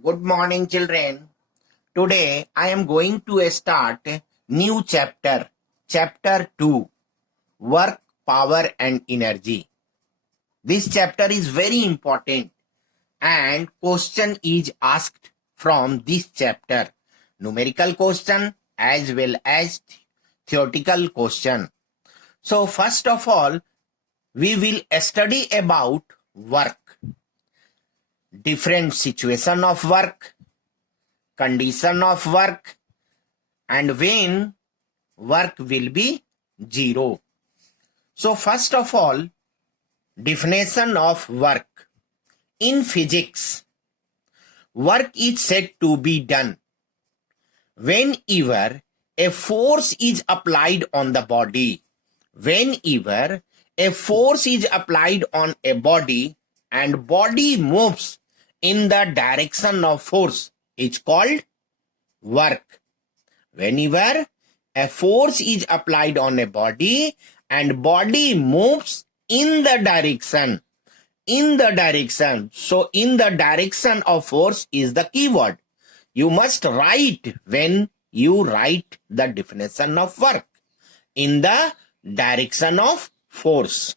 Good morning, children. Today I am going to start new chapter, chapter 2, Work, Power and Energy. This chapter is very important and question is asked from this chapter. Numerical question as well as theoretical question. So first of all, we will study about work, different situation of work, condition of work, and when work will be zero. So first of all, definition of work. In physics, work is said to be done whenever a force is applied on the body. Whenever a force is applied on a body and body moves in the direction of force, is called work. Whenever a force is applied on a body and body moves in the direction. So in the direction of force is the keyword. You must write when you write the definition of work. In the direction of force.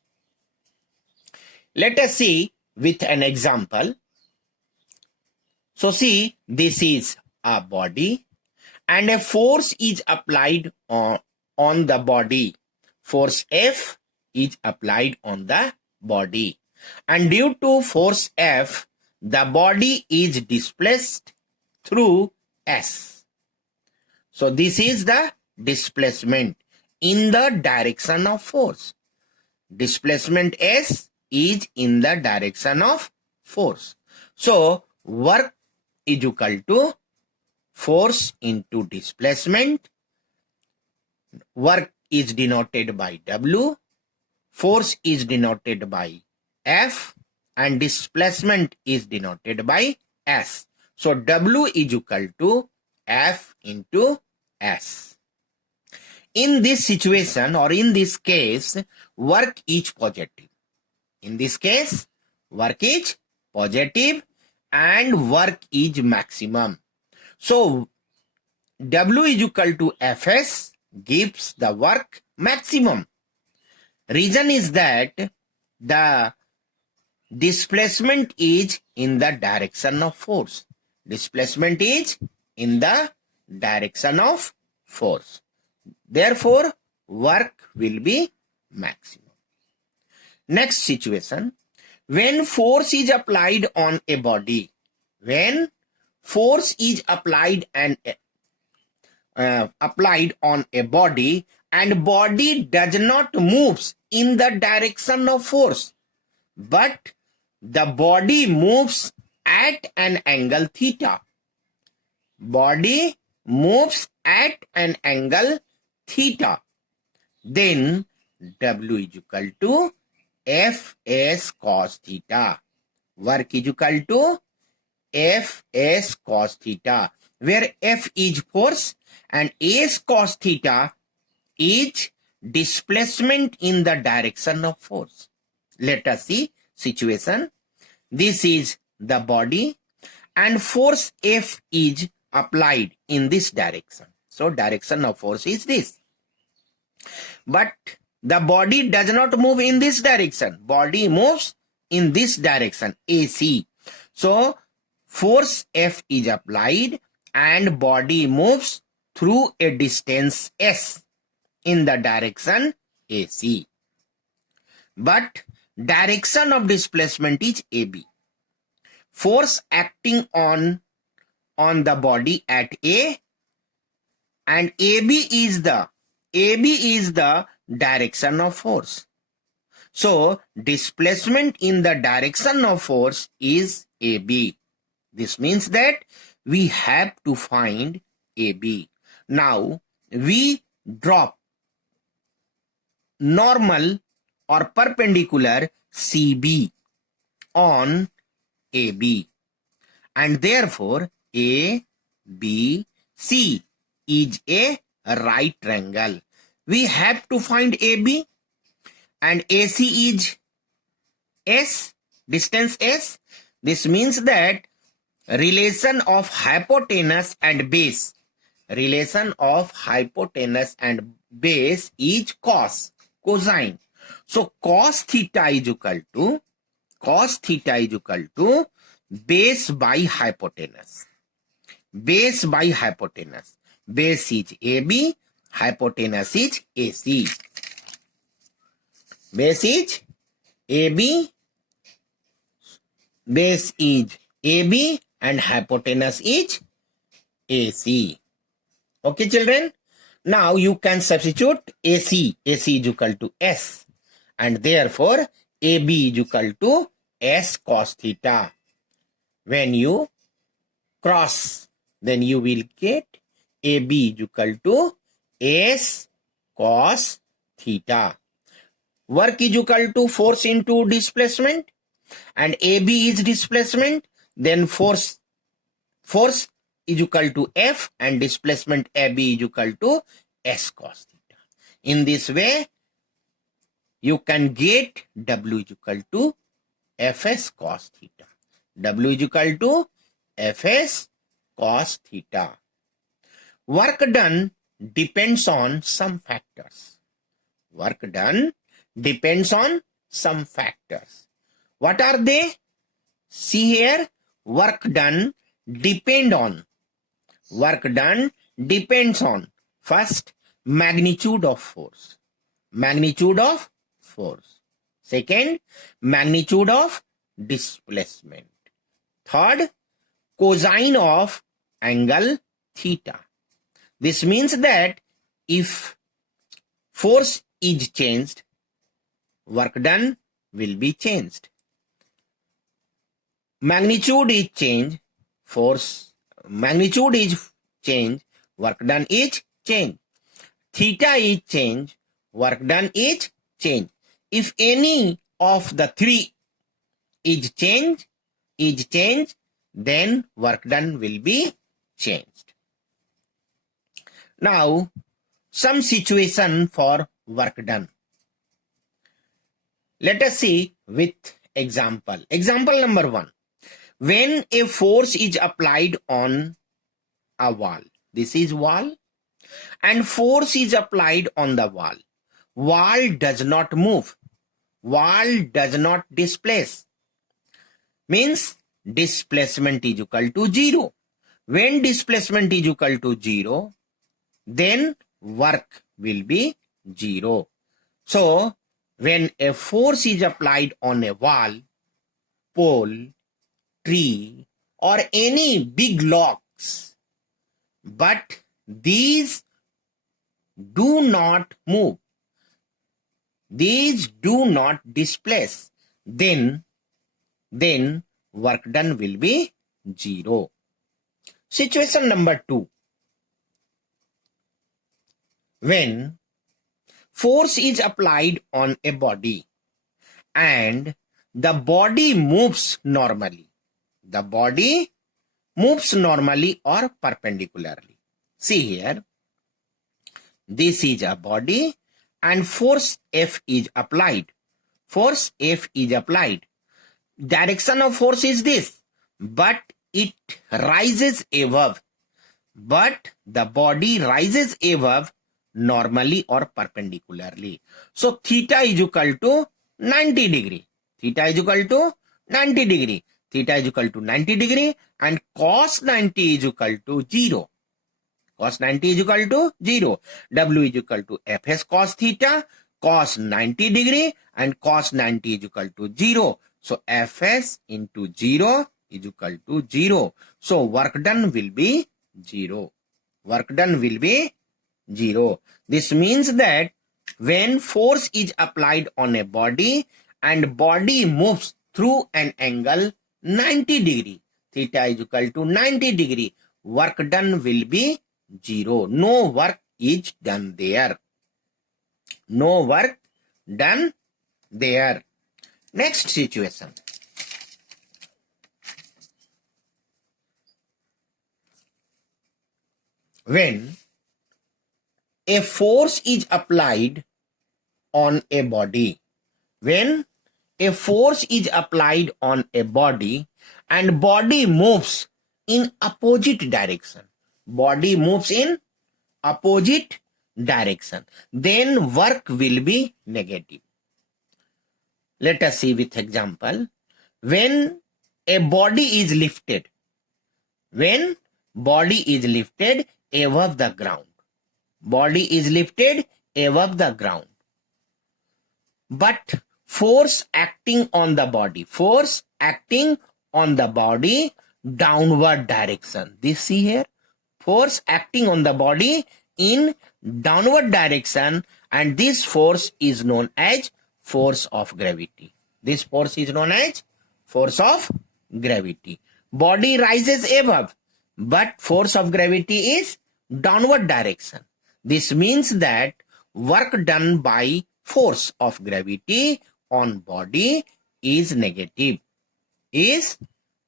Let us see with an example. So see, this is a body and a force is applied on the body. Force F is applied on the body. And due to force F, the body is displaced through S. So this is the displacement in the direction of force. Displacement S is in the direction of force. So work is equal to force into displacement. Work is denoted by W. Force is denoted by F. And displacement is denoted by S. So W is equal to F into S. In this situation or in this case, work is positive. In this case, work is positive and work is maximum. So W is equal to Fs gives the work maximum. Reason is that the displacement is in the direction of force. Displacement is in the direction of force. Therefore, work will be maximum. Next situation, when force is applied on a body, when force is applied on a body and body does not move in the direction of force, but the body moves at an angle theta. Body moves at an angle theta. Then W is equal to Fs cos theta. Work is equal to Fs cos theta, where F is force and S cos theta is displacement in the direction of force. Let us see situation. This is the body and force F is applied in this direction. So direction of force is this. But the body does not move in this direction. Body moves in this direction, AC. So force F is applied and body moves through a distance S in the direction AC. But direction of displacement is AB. Force acting on the body at A, and AB is the direction of force. So displacement in the direction of force is AB. This means that we have to find AB. Now we drop normal or perpendicular CB on AB, and therefore ABC is a right triangle. We have to find AB and AC is S, distance S. This means that relation of hypotenuse and base. Relation of hypotenuse and base is cosine. So cos theta is equal to base by hypotenuse. Base by hypotenuse. Base is AB, hypotenuse is AC. Base is AB, base is AB and hypotenuse is AC. Okay, children. Now you can substitute AC. AC is equal to S. And therefore, AB is equal to S cos theta. When you cross, then you will get AB is equal to S cos theta. Work is equal to force into displacement. And AB is displacement. Then force is equal to F and displacement AB is equal to S cos theta. In this way, you can get W is equal to Fs cos theta. W is equal to Fs cos theta. Work done depends on some factors. Work done depends on some factors. What are they? See here, work done depend on. Work done depends on first magnitude of force. Magnitude of force. Second, magnitude of displacement. Third, cosine of angle theta. This means that if force is changed, work done will be changed. Magnitude is changed, force magnitude is changed, work done is changed. Theta is changed, work done is changed. If any of the three is changed, then work done will be changed. Now, some situation for work done. Let us see with example. Example number 1. When a force is applied on a wall, this is wall, and force is applied on the wall. Wall does not move. Wall does not displace. Means displacement is equal to 0. When displacement is equal to 0, then work will be 0. So, when a force is applied on a wall, pole, tree, or any big logs, but these do not move, these do not displace, then work done will be 0. Situation number 2. When force is applied on a body and the body moves normally. The body moves normally or perpendicularly. See here, this is a body and force F is applied. Force F is applied. Direction of force is this, but it rises above. But the body rises above normally or perpendicularly. So theta is equal to 90 degree. Theta is equal to 90 degree. Theta is equal to 90 degree and cos 90 is equal to 0. Cos 90 is equal to 0. W is equal to Fs cos theta, cos 90 degree and cos 90 is equal to 0. So Fs into 0 is equal to 0. So work done will be 0. Work done will be 0. This means that when force is applied on a body and body moves through an angle 90 degree, theta is equal to 90 degree, work done will be 0. No work is done there. No work done there. Next situation. When a force is applied on a body, when a force is applied on a body and body moves in opposite direction. Body moves in opposite direction. Then work will be negative. Let us see with example. When a body is lifted, when body is lifted above the ground, body is lifted above the ground, but force acting on the body, force acting on the body downward direction. This see here, force acting on the body in downward direction, and this force is known as force of gravity. This force is known as force of gravity. Body rises above, but force of gravity is downward direction. This means that work done by force of gravity on body is negative. Is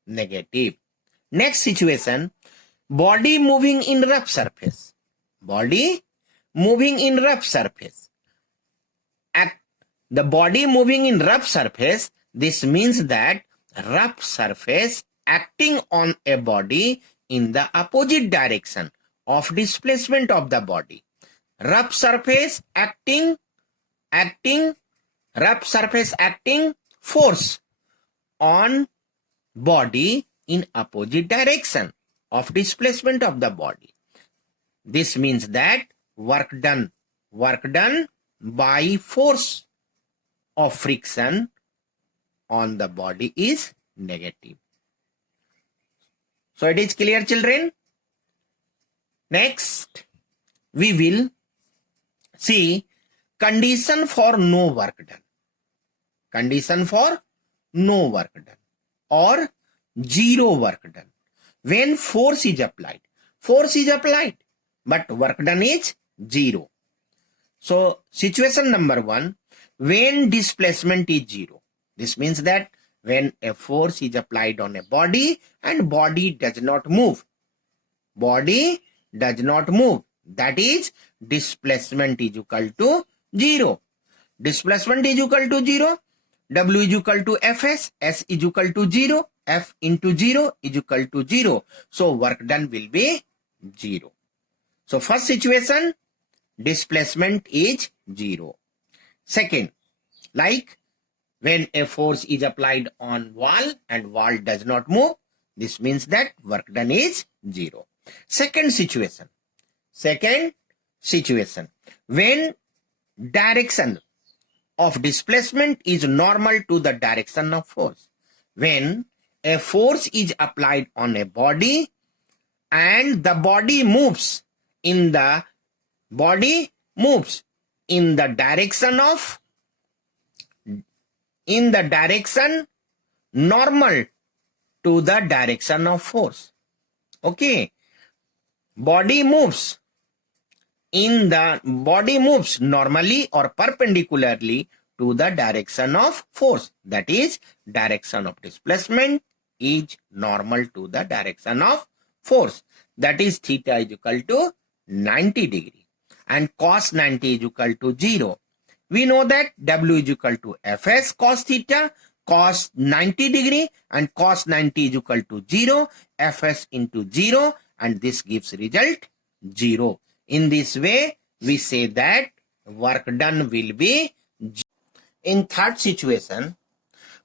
negative. Next situation, body moving in rough surface. Body moving in rough surface. The body moving in rough surface, this means that rough surface acting on a body in the opposite direction of displacement of the body. Rough surface acting force on body in opposite direction of displacement of the body. This means that work done by force of friction on the body is negative. So it is clear, children. Next, we will see condition for no work done. Condition for no work done or zero work done. When force is applied, but work done is zero. So situation number 1, when displacement is zero. This means that when a force is applied on a body and body does not move. Body does not move. That is, displacement is equal to 0. Displacement is equal to 0. W is equal to Fs. S is equal to 0. F into 0 is equal to 0. So work done will be 0. So first situation, displacement is 0. Second, like when a force is applied on wall and wall does not move, this means that work done is 0. Second situation, when direction of displacement is normal to the direction of force. When a force is applied on a body and the body moves in the direction normal to the direction of force. Okay, body moves normally or perpendicularly to the direction of force. That is, direction of displacement is normal to the direction of force. That is, theta is equal to 90 degree and cos 90 is equal to 0. We know that W is equal to Fs cos theta, cos 90 degree, and cos 90 is equal to 0, Fs into 0, and this gives result 0. In this way, we say that work done will be 0. In third situation,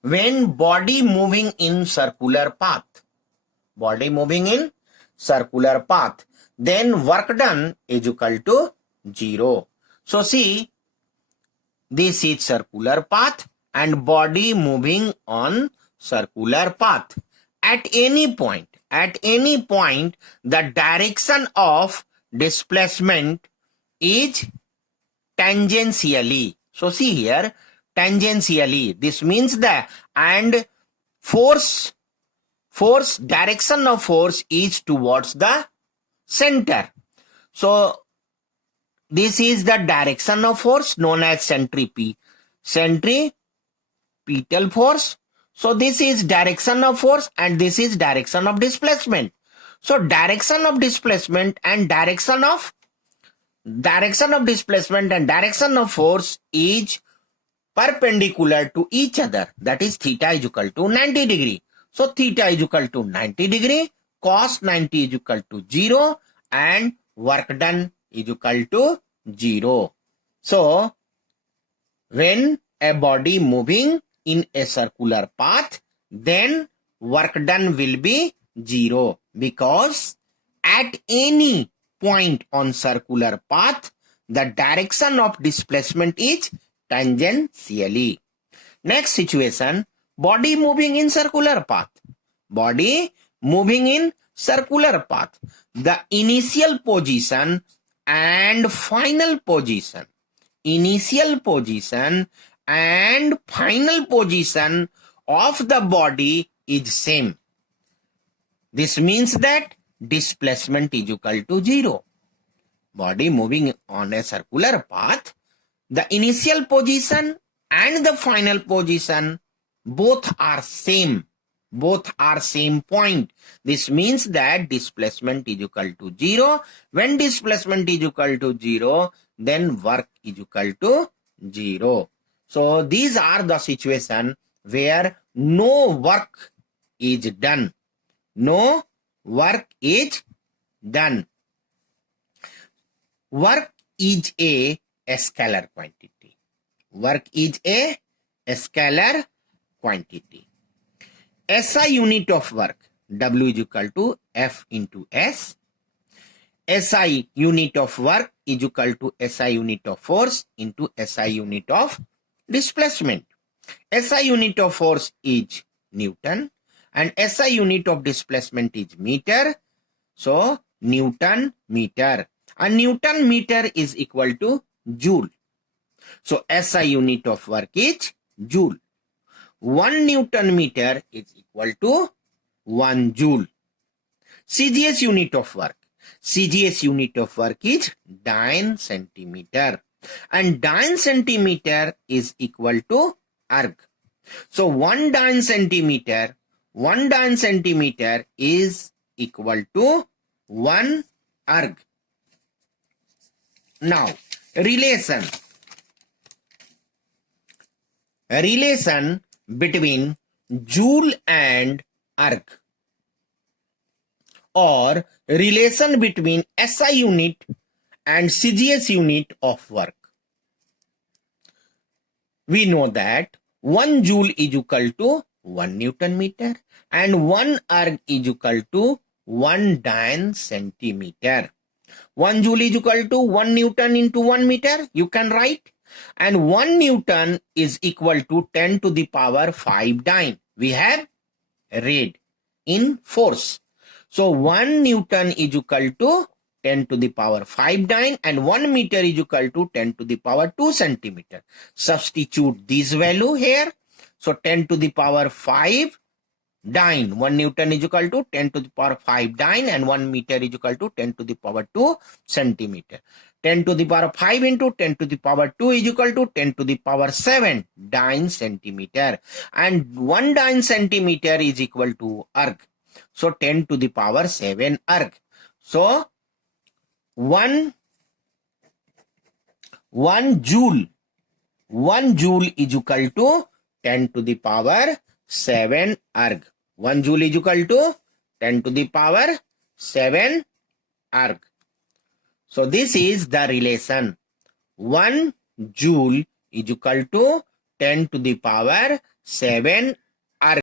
when body moving in circular path, then work done is equal to 0. So see, this is circular path and body moving on circular path. At any point, the direction of displacement is tangentially. So see here, tangentially. This means that and force direction of force is towards the center. So this is the direction of force known as centripetal force. So this is direction of force and this is direction of displacement. So direction of displacement and direction of force is perpendicular to each other. That is, theta is equal to 90 degree. So theta is equal to 90 degree, cos 90 is equal to 0 and work done is equal to 0. So, when a body moving in a circular path, then work done will be 0 because at any point on circular path, the direction of displacement is tangentially. Next situation, body moving in circular path. Body moving in circular path. The initial position and final position. Initial position and final position of the body is same. This means that displacement is equal to 0. Body moving on a circular path, the initial position and the final position both are same. Both are same point. This means that displacement is equal to 0. When displacement is equal to 0, then work is equal to 0. So these are the situation where no work is done. No work is done. Work is a scalar quantity. Work is a scalar quantity. SI unit of work, W is equal to F into S. SI unit of work is equal to SI unit of force into SI unit of displacement. SI unit of force is Newton and SI unit of displacement is meter. So, Newton meter. And Newton meter is equal to joule. So, SI unit of work is joule. 1 Newton meter is equal to 1 joule. CGS unit of work. CGS unit of work is dyne centimeter. And dyne centimeter is equal to erg. So 1 dyne centimeter is equal to 1 erg. Now, relation between joule and erg, or relation between SI unit and CGS unit of work. We know that 1 joule is equal to 1 Newton meter and 1 erg is equal to 1 dyne centimeter. 1 joule is equal to 1 Newton into 1 meter, you can write. And 1 Newton is equal to 10 to the power 5 dyne. We have read in force. So 1 Newton is equal to 10 to the power 5 dyne and 1 meter is equal to 10 to the power 2 centimeter. Substitute this value here. So 10 to the power 5 dyne. 1 Newton is equal to 10 to the power 5 dyne and 1 meter is equal to 10 to the power 2 centimeter. 10 to the power 5 into 10 to the power 2 is equal to 10 to the power 7 dyne centimeter. And 1 dyne centimeter is equal to erg. So 10 to the power 7 erg. So 1 joule is equal to 10 to the power 7 erg. 1 joule is equal to 10 to the power 7 erg. So this is the relation. 1 joule is equal to 10 to the power 7